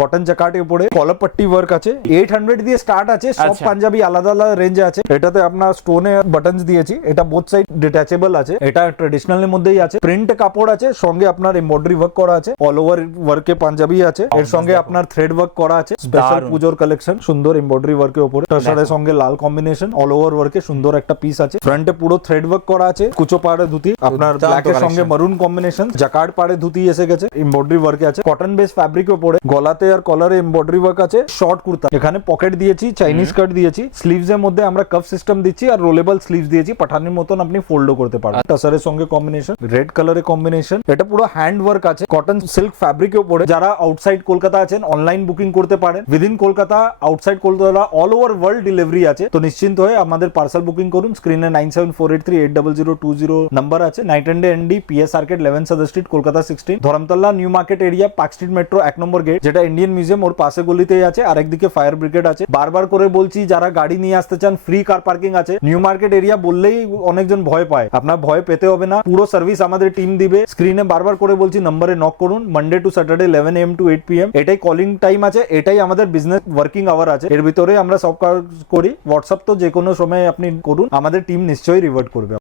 Cotton জ্যাকার্টের উপরে কলার পট্টি work আছে, 800 দিয়ে স্টার্ট আছে, সব পাঞ্জাবি আলাদা আলাদা রেঞ্জে আছে। এটাতে আপনার স্টোনে বাটনস দিয়েছি, এটা বোথ সাইড ডিটাচেবল আছে, এটা ট্রেডিশনাল মধ্যেই আছে, প্রিন্ট কাপড় আছে, সঙ্গে আপনার এমব্রয়ডারি ওয়ার্ক করা আছে, অল ওভার ওয়ার্কে পাঞ্জাবি আছে, এর সঙ্গে আপনার থ্রেড ওয়ার্ক করা আছে, স্পেশাল পুজোর কালেকশন, সুন্দর এমব্রয়ডারি ওয়ার্কের উপরে, টাসারের সঙ্গে লাল কম্বিনেশন, অল ওভার ওয়ার্কে সুন্দর একটা পিস আছে, ফ্রন্টে পুরো থ্রেড ওয়ার্ক করা আছে, কুচো পাড়ে ধুতি, আপনার ব্ল্যাকের সঙ্গে মারুন কম্বিনেশন, জাকার্ড পাড়ে ধুতি এসে গেছে, এমব্রয়ডারি ওয়ার্কে আছে, কটন বেস ফ্যাব্রিক উপরে, গলাতে আর কলারে এমব্রয়ডারি ওয়ার্ক আছে, শর্ট কুর্তা, এখানে পকেট দিয়েছি, চাইনিজ কাট দিয়েছি, স্লিভস এর মধ্যে আমরা কাপ সিস্টেম দিচ্ছি আর রোলেবল স্লিভস দিয়েছি, পাঠানির মতন আপনি ফোল্ডও করতে পারেন। টাসারের সঙ্গে কম্বিনেশন, রেড কালারের কম্বিনেশন, এটা পুরো হ্যান্ড ওয়ার্ক আছে, কটন সিল্ক ফ্যাব্রিকের উপরে। যারা আউটসাইড কলকাতা আছেন অনলাইন বুকিং করতে পারেন, within Kolkata, outside Kolkata, all over world delivery আছে, তো নিশ্চিন্ত হয়ে আমাদের পার্সেল বুকিং করুন। স্ক্রিনে 9748380020 নাম্বার আছে। Night and day ND, PS arcade, 11 Sudder street, Kolkata 16, Dharmatala new market area, park street metro 1 নম্বর গেট, যেটা ইন্ডিয়ান মিউজিয়াম ওর পাশে গলিতেই আছে, আর একদিকে ফায়ার ব্রিগেড আছে। বারবার করে বলছি, যারা গাড়ি নিয়ে আসতে চান ফ্রি কার পার্কিং আছে। নিউ মার্কেট এরিয়া বললেই অনেকজন ভয় পায়, আপনার ভয় পেতে হবে না, পুরো সার্ভিস আমাদের টিম দিবে। স্ক্রিনে বারবার করে বলছি, নম্বরে নক করুন। Monday to Saturday 11 AM to 8 PM, এটাই কলিং টাইম আছে, এটাই আমাদের বিজনেস ওয়ার্কিং আওয়ার আছে, এর ভিতরে আমরা সব কাজ করি। হোয়াটসঅ্যাপ তো যে কোনো সময় আপনি করুন, আমাদের টিম নিশ্চয়ই রিভার্ট করবে।